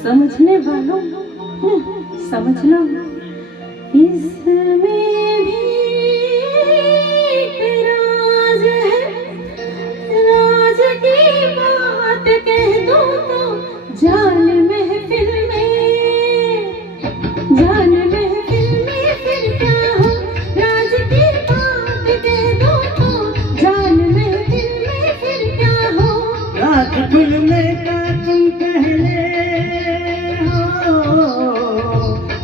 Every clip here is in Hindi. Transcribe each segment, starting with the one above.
समझने वालों समझ लो, इसमें भी एक राज है। राज की बात कह दो तो जान महफिल में फिर क्या हो। राज की बात कह दो तो जान महफिल में फिर क्या हो। रात खुल में का तुम पहले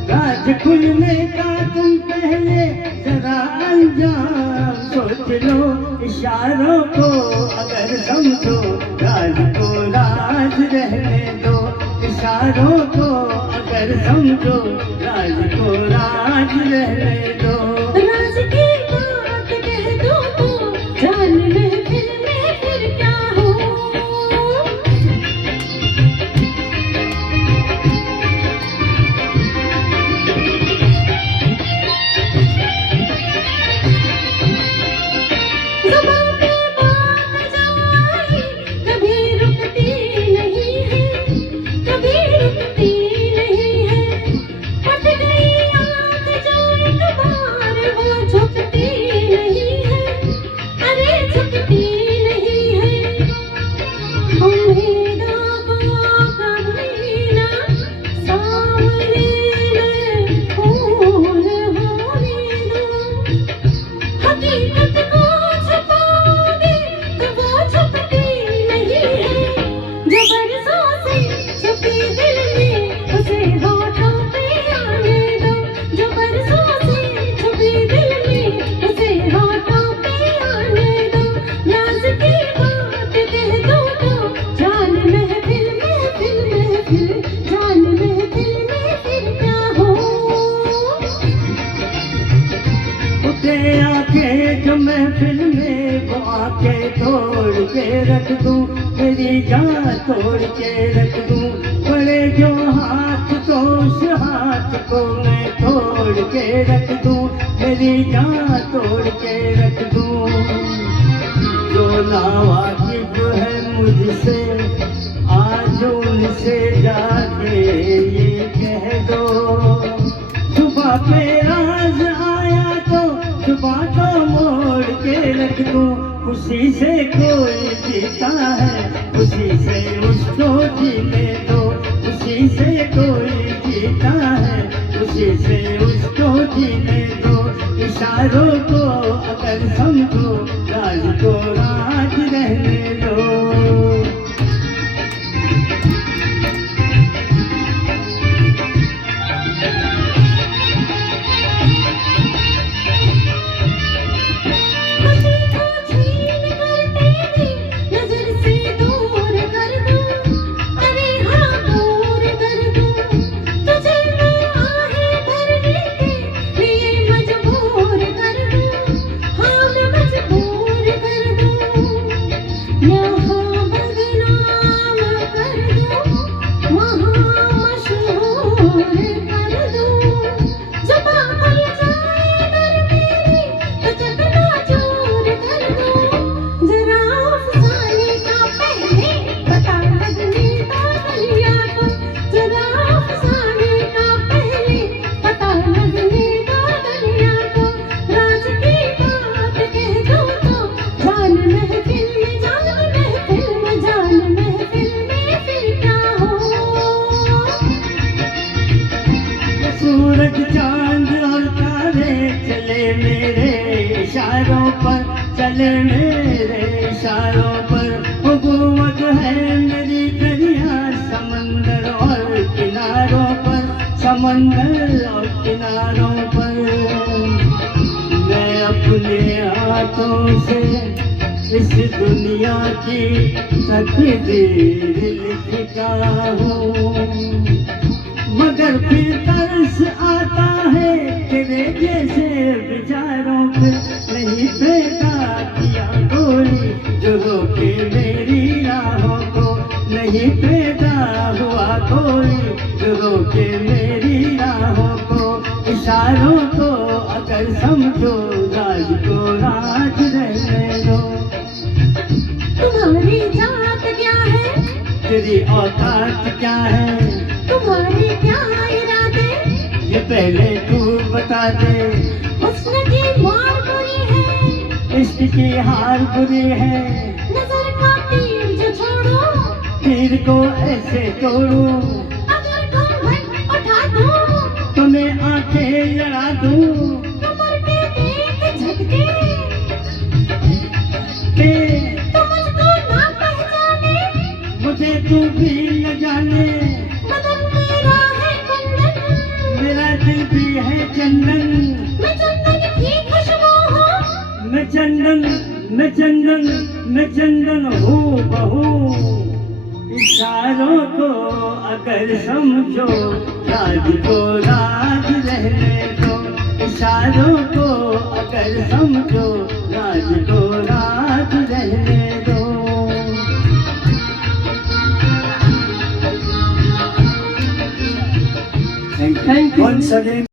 राज खुलने का तुम पहले जरा अंजाम सोच लो। इशारों को अगर समझो, राज को राज रहने दो। इशारों को अगर समझो, राज को राज रहने दो। राज की बात कह दो तो जान महफिल में फिर क्या हो। जो महफिल में वो आके तोड़ के रख दूं, मेरी जान तोड़ के रख दूं। बड़े जो हाथ तो उस हाथ को मैं तोड़ के रख दूं, मेरी जान तोड़ के रख दूं। जो नावाकिफ है मुझसे आज उनसे जाके ये कह दो। सुबह पे राज आया तो सुबह को मोड़ के रख दूं। खुशी से कोई जीता है, खुशी से उसको जीने दो। खुशी से कोई जीता है, खुशी से उसको जीने दो। इशारों को अगर समझो, राज को राज रहने दो। सूरज चांद और तारे चले मेरे इशारों पर, चले मेरे इशारों पर। हुकूमत है मेरी दरिया समंदर और किनारों पर, समंदर और किनारों पर। मैं अपने हाथों से इस दुनिया की तकदीर लिखता हूँ, मगर फिर तरस आता है तेरे जैसे विचारों पे, नहीं पैदा किया कोई जो रोके मेरी राहों को, नहीं पैदा हुआ कोई जो रोके मेरी राहों को। इशारों को अगर समझो राज को राज रहने दो। तुम्हारी जात क्या है, तेरी औकात क्या है, तुम्हारे क्या इरादे, ये पहले तू बता दे। हुस्न की मार बुरी है, इश्क की हार बुरी है, नजर का तीर जो छोड़ो, तीर को ऐसे तोड़ूं, अगर घूंघट उठा दूं, तो मैं आंखें लड़ा दूं, कमर पे देख झटके, के तो मुझको ना पहचाने, मुझे तू भी न जाने। बदन मेरा है कुंदन, मेरा दिल भी है चंदन, मैं चंदन की खुशबू हूँ, मैं चंदन, मैं चंदन, मैं चंदन हूँ बहू। इशारों को अगर समझो राज को राज रहने दो। इशारों को अगर समझो राज को राज रहने दो। Thank you. Once again